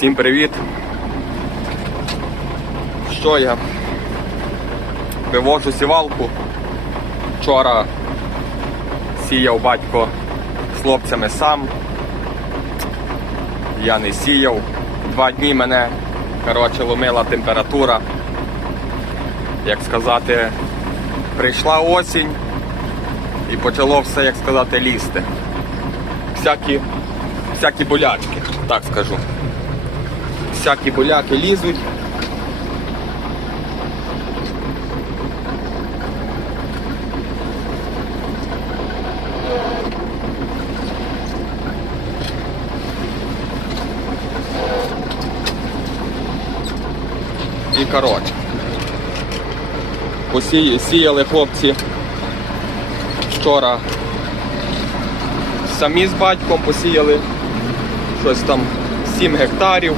Всім привіт! Що я? Вивожу сівалку. Вчора сіяв батько з хлопцями сам. Я не сіяв. Два дні мене коротше, ломила температура. Як сказати, прийшла осінь і почало все, як сказати, лізти. Всякі, всякі болячки, так скажу всякі боляки лізуть. І коротше. Посі... Сіяли хлопці вчора самі з батьком посіяли щось там 7 гектарів.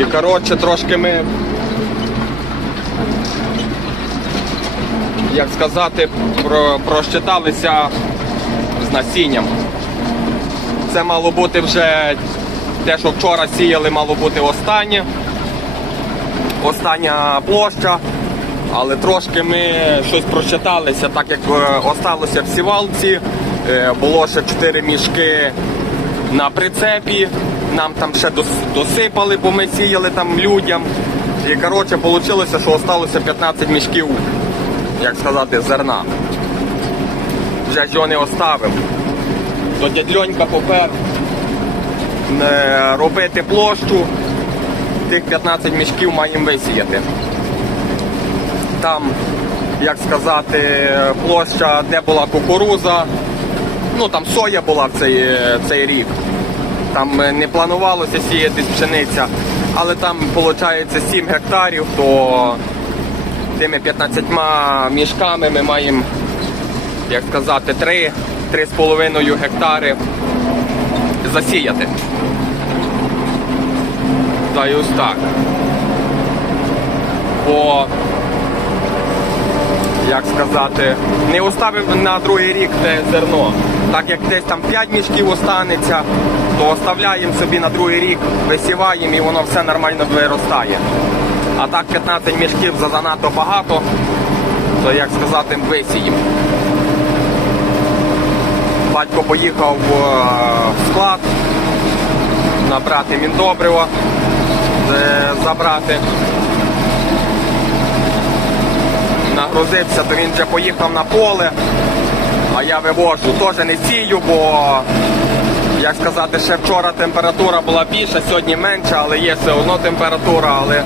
І коротше трошки ми, як сказати, про, з насінням. Це мало бути вже те, що вчора сіяли, мало бути останнє. Остання площа. Але трошки ми щось прочиталися, так як е, осталося в сівалці. Е, Було ще 4 мішки на прицепі. Нам там ще досипали, бо ми сіяли там людям. І коротше, вийшло, що осталося 15 мішків, як сказати, зерна. Вже його не оставив. То дядь Льонька попер е, робити площу. Тих 15 мішків маємо висіяти. Там, як сказати, площа, де була кукуруза, ну там соя була в цей, цей рік. Там е, не планувалося сіятись пшениця, але там виходить 7 гектарів, то тими 15 мішками ми маємо, як сказати, 3, 3,5 гектари засіяти. Та й ось так. Як сказати, не оставив на другий рік те зерно. Так як десь там 5 мішків останеться, то оставляємо собі на другий рік, висіваємо і воно все нормально виростає. А так 15 мішків за занадто багато, то як сказати, висіємо. Батько поїхав е, в склад набрати міндобриво, е, забрати. Нагрузився, то він вже поїхав на поле, а я вивожу. Теж не сію, бо, як сказати, ще вчора температура була більша, сьогодні менша, але є все одно температура, але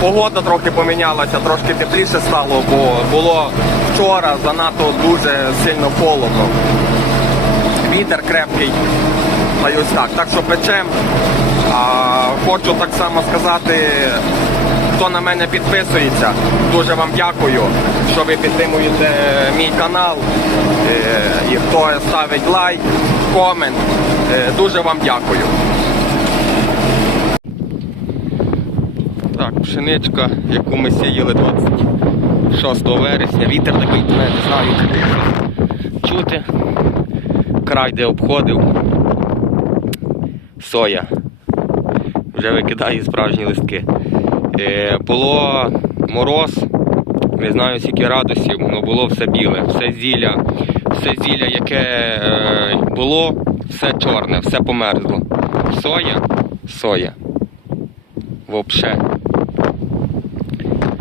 погода трохи помінялася, трошки тепліше стало, бо було вчора занадто дуже сильно холодно. Вітер крепкий. Та ось так. Так що печем. А, хочу так само сказати, хто на мене підписується, дуже вам дякую, що ви підтримуєте мій канал. Е, і хто ставить лайк, комент. Е, дуже вам дякую. Так, пшеничка, яку ми сіяли 26 вересня. Вітер такий, не знаю, чути. Край де обходив. Соя. Вже викидає справжні листки. Е, було мороз, не знаю скільки градусів, але було все біле, все зілля, все зілля, яке е, було, все чорне, все померзло. Соя, соя. Вообще.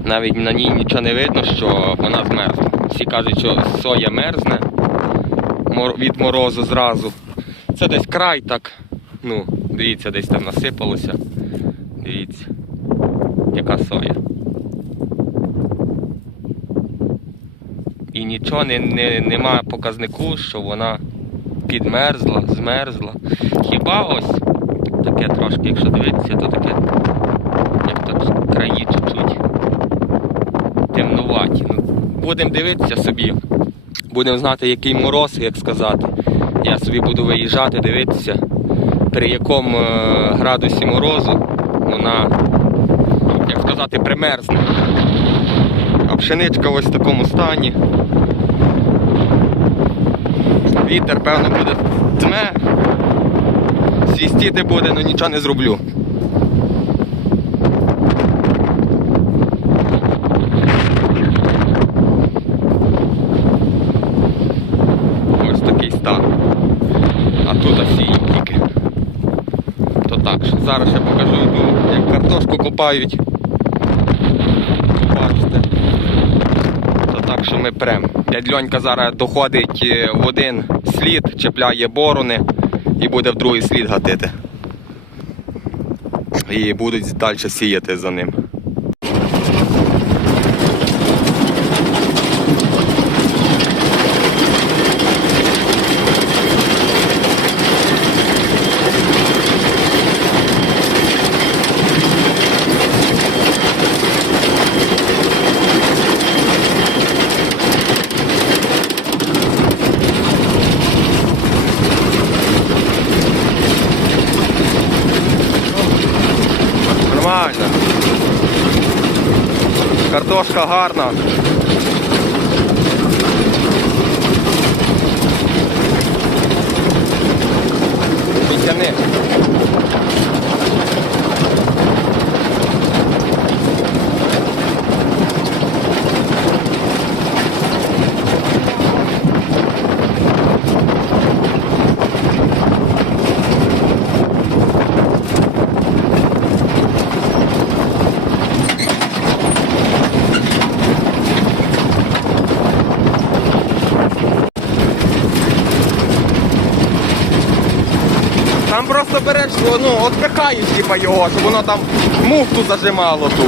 Навіть на ній нічого не видно, що вона змерзла. Всі кажуть, що соя мерзне від морозу зразу. Це десь край так. Ну, дивіться, десь там насипалося. Дивіться, соя. І нічого не, не, нема показнику, що вона підмерзла, змерзла. Хіба ось таке трошки, якщо дивитися, то таке, як то краї чуть-чуть темнуваті. Ну, будемо дивитися собі. Будемо знати, який мороз, як сказати. Я собі буду виїжджати, дивитися, при якому е, градусі морозу вона, сказати, примерзне. А пшеничка ось в такому стані. Вітер, певно, буде тме, свістіти буде, але нічого не зроблю. Ось такий стан. А тут осії тільки. То так, зараз я покажу, як картошку копають. Ми прем. Дядь зараз доходить е, в один слід, чіпляє борони і буде в другий слід гатити. І будуть далі сіяти за ним. Нормально. Картошка гарна. Там просто береш, ну, отпихаєш типа його, щоб воно там муфту зажимало ту.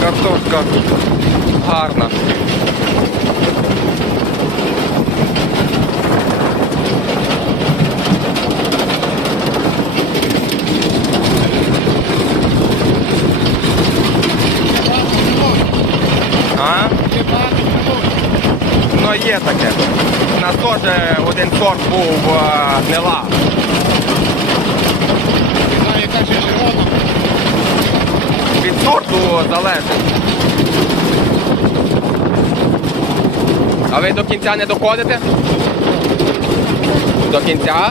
Картошка гарна. А? Ну є таке. У нас теж один сорт був е, гнила. червона. Від сорту залежить. А ви до кінця не доходите? До кінця?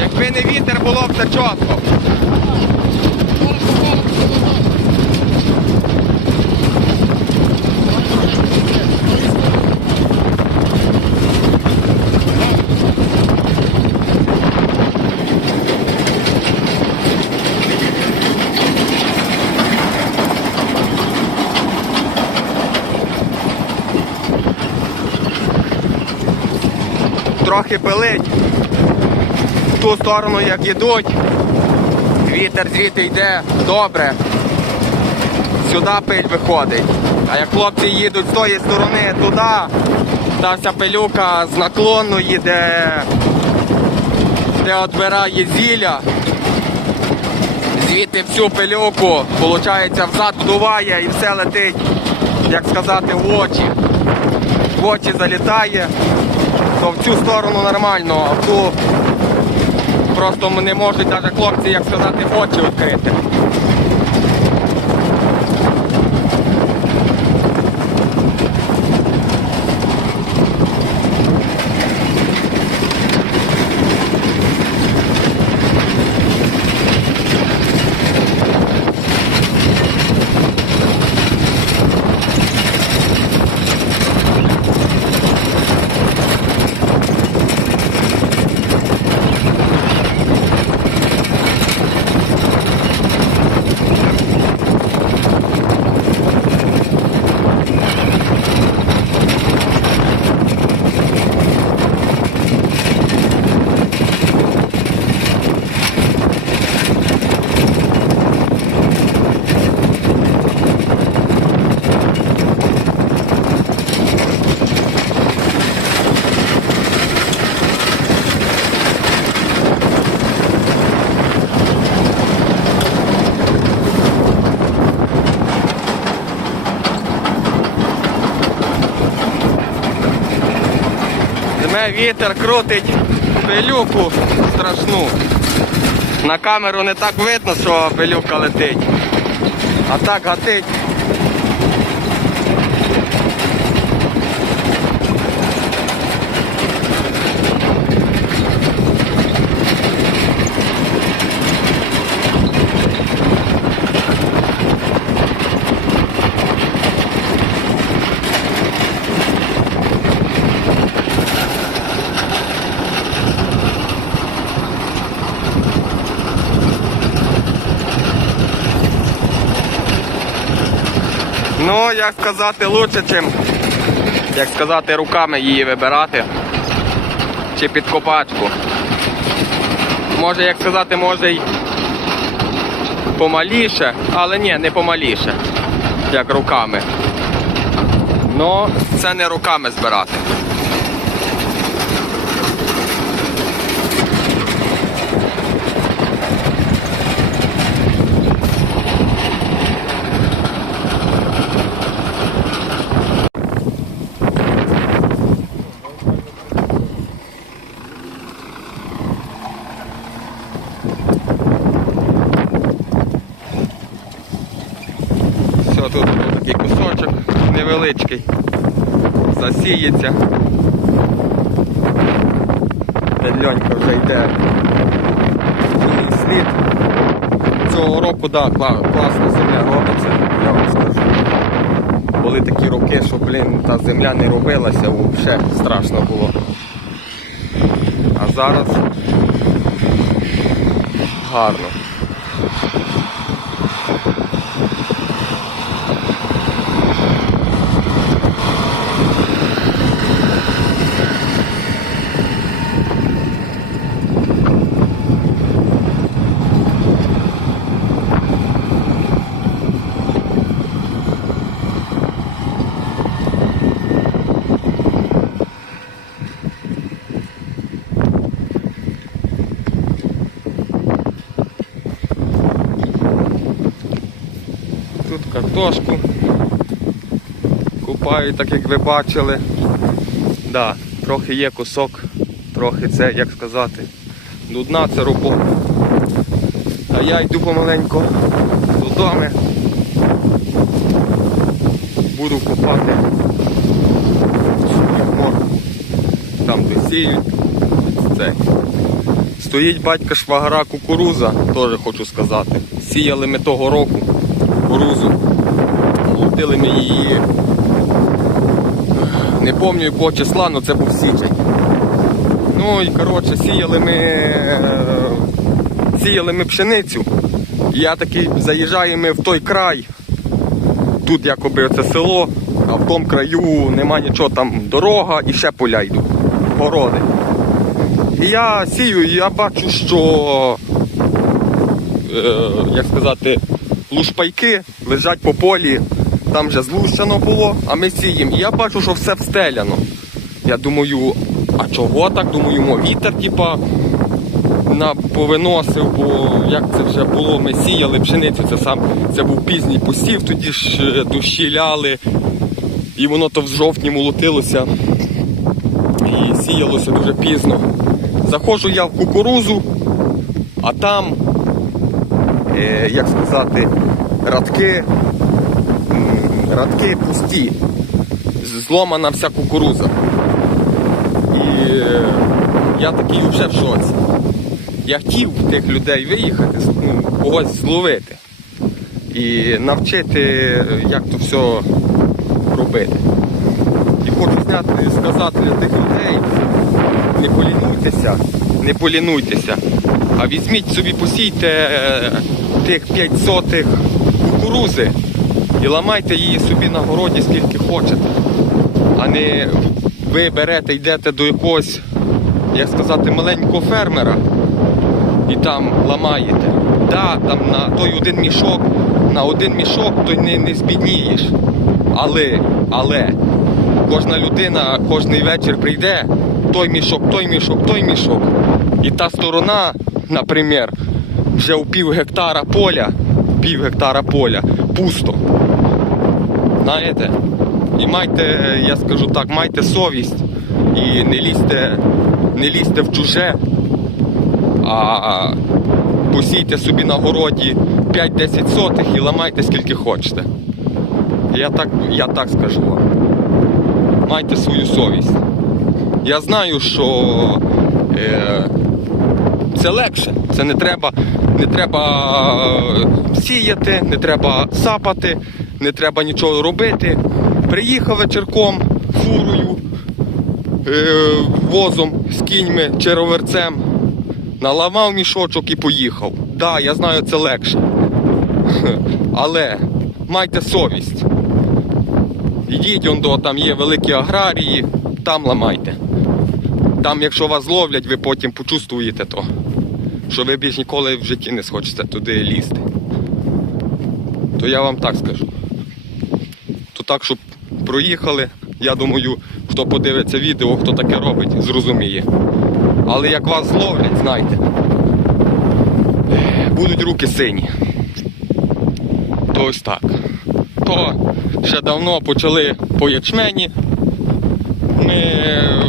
Якби не вітер, було б все чітко. Трохи пилить. В ту сторону, як йдуть. Вітер звідти йде добре. Сюди пиль виходить. А як хлопці їдуть з тої сторони туди, та вся пилюка з наклону їде, де відбирає зілля. Звідти всю пилюку, виходить, взад вдуває і все летить, як сказати, в очі. В очі залітає, то в цю сторону нормально, а в ту просто не можуть навіть хлопці, як сказати, очі відкрити. Вітер крутить пилюку страшну. На камеру не так видно, що пилюка летить. А так гатить. Ну, як сказати, лучше, чим як сказати, руками її вибирати. Чи під копачку. Може, як сказати, може й помаліше, але ні, не помаліше, як руками. Ну, це не руками збирати. Все, тут такий кусочок невеличкий. Засіється. Льонька вже йде. Слід. Цього року, да, класна земля робиться, я вам скажу. Були такі роки, що, блін, та земля не робилася, взагалі страшно було. А зараз гарно. Тут картошку купають, так як ви бачили. Да, трохи є кусок, трохи це, як сказати, нудна це робота. А я йду помаленько додому. Буду копати морку. Там де сіють. Це. Стоїть батька швагара кукуруза, теж хочу сказати. Сіяли ми того року кукурузу. Лутили ми її. Не пам'ятаю якого числа, але це був січень. Ну і коротше, сіяли ми. е, Сіяли ми пшеницю. Я такий заїжджаю ми в той край. Тут якоби це село, а в тому краю нема нічого, там дорога і ще поля йдуть. Городи. І я сію, і я бачу, що, е, як сказати, лушпайки лежать по полі, там вже злущено було, а ми сіємо. І я бачу, що все встеляно. Я думаю, а чого так? Думаю, мо вітер, типа, на повиносив, бо як це вже було, ми сіяли пшеницю, це сам це був пізній посів, тоді ж е, дощі ляли, і воно то в жовтні молотилося і сіялося дуже пізно. Заходжу я в кукурузу, а там, е, як сказати, радки, радки пусті, зломана вся кукуруза. І е, я такий вже в шоці. Я хотів тих людей виїхати, ну, когось зловити і навчити, як то все робити. І хочу зняти, сказати для тих людей, не полінуйтеся, не полінуйтеся, а візьміть собі, посійте е, тих 5 сотих кукурузи і ламайте її собі на городі скільки хочете. А не ви берете, йдете до якогось, як сказати, маленького фермера і там ламаєте. Да, там на той один мішок, на один мішок то не, не збіднієш. Але, але кожна людина кожний вечір прийде, той мішок, той мішок, той мішок. І та сторона, наприклад, вже у пів гектара поля, пів гектара поля, пусто. Знаєте? І майте, я скажу так, майте совість і і не лізьте, не лізьте в чуже, а посійте собі на городі 5-10 сотих і ламайте скільки хочете. Я так, я так скажу вам. Майте свою совість. Я знаю, що е, це легше. Це не треба, не треба е, сіяти, не треба сапати, не треба нічого робити. Приїхав вечірком фурою, е, возом з кіньми чи роверцем, наламав мішочок і поїхав. Так, да, я знаю, це легше. Але майте совість. Ідіть он до, там є великі аграрії, там ламайте. Там, якщо вас зловлять, ви потім почувствуєте то, що ви більш ніколи в житті не схочете туди лізти. То я вам так скажу. Так, щоб проїхали, я думаю, хто подивиться відео, хто таке робить, зрозуміє. Але як вас зловлять, знайте, будуть руки сині. То ось так. То ще давно почали по ячмені ми е,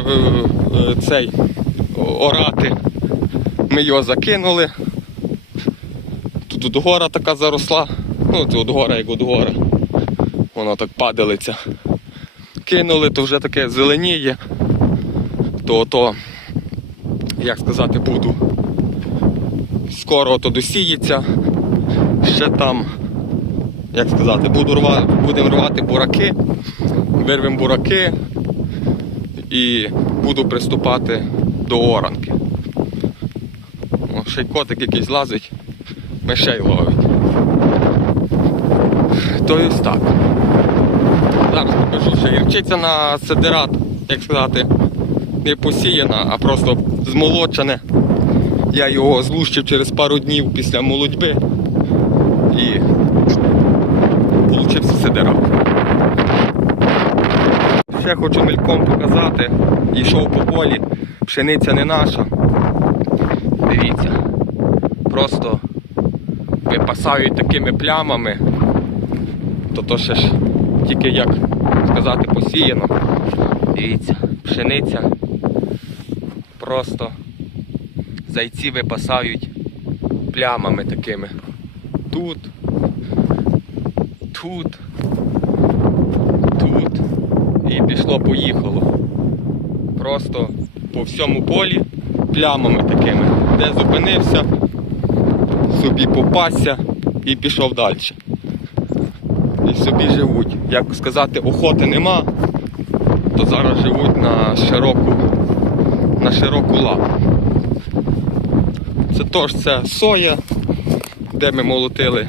е, цей орати. Ми його закинули. Тут от гора така заросла. Ну, це от гора, як от гора. Воно так падалиться. Кинули, то вже таке зеленіє. То то, як сказати, буду. Скоро то досіється. Ще там, як сказати, буду рвати, будемо рвати бураки, вирвемо бураки і буду приступати до оранки. О, ще й котик якийсь лазить, мишей ловить. То ось так. Зараз покажу, що гірчиця на сидерат, як сказати, не посіяна, а просто змолочене. Я його злущив через пару днів після молодьби і получився сидерат. Ще хочу мельком показати. Йшов по полі, пшениця не наша. Дивіться. Просто випасають такими плямами. То то ще ж тільки як сказати посіяно. Дивіться, пшениця. Просто зайці випасають плямами такими. Тут, тут, тут. І пішло-поїхало. Просто по всьому полі плямами такими. Де зупинився, собі попасся і пішов далі. Собі живуть. Як сказати, охоти нема, то зараз живуть на широку, на широку лапу. Це тож це соя, де ми молотили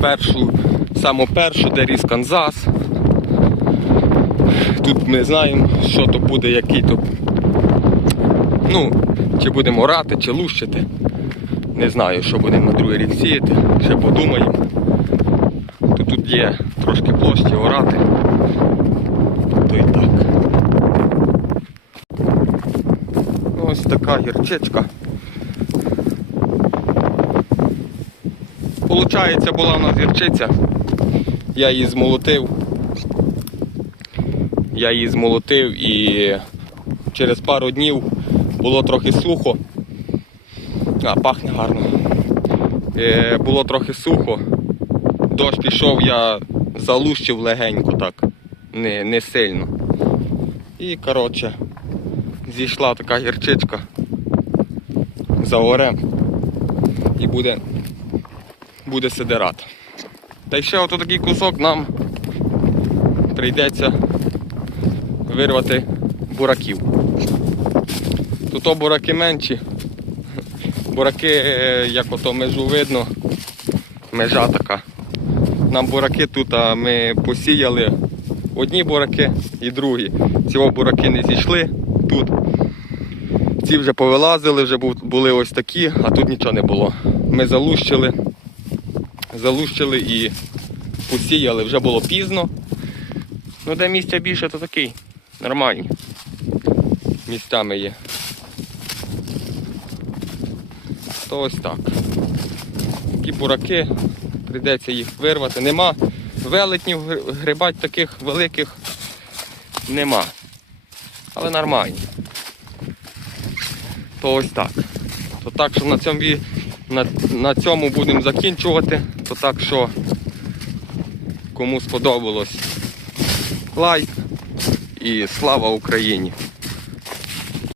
першу, саму першу, де ріс Канзас. Тут ми знаємо, що то буде, який то. Ну, чи будемо орати, чи лущити. Не знаю, що будемо на другий рік сіяти, ще подумаємо. То тут є трошки площі орати. То і так. Ось така гірчичка. Получається, була в нас гірчиця. Я її змолотив. Я її змолотив і через пару днів було трохи сухо. А, пахне гарно. Е, було трохи сухо. Дощ пішов, я залущив легенько так, не, не сильно. І коротше, зійшла така гірчичка за орем і буде, буде сидерат. Та ще ото такий кусок нам прийдеться вирвати бураків. Тут то бураки менші. Бураки, е, як ото межу видно, межа така. Нам бураки тут а ми посіяли одні бураки і другі. Ці бураки не зійшли тут. Ці вже повилазили, вже були ось такі, а тут нічого не було. Ми залущили, залущили і посіяли, вже було пізно. Ну де місця більше, то такий. Нормальні. Місцями є. То ось так. Такі бураки, прийдеться їх вирвати. Нема велетнів гри- грибать таких великих нема. Але нормально. То ось так. То так, що на цьому, на, на цьому будемо закінчувати. То так, що кому сподобалось лайк і слава Україні!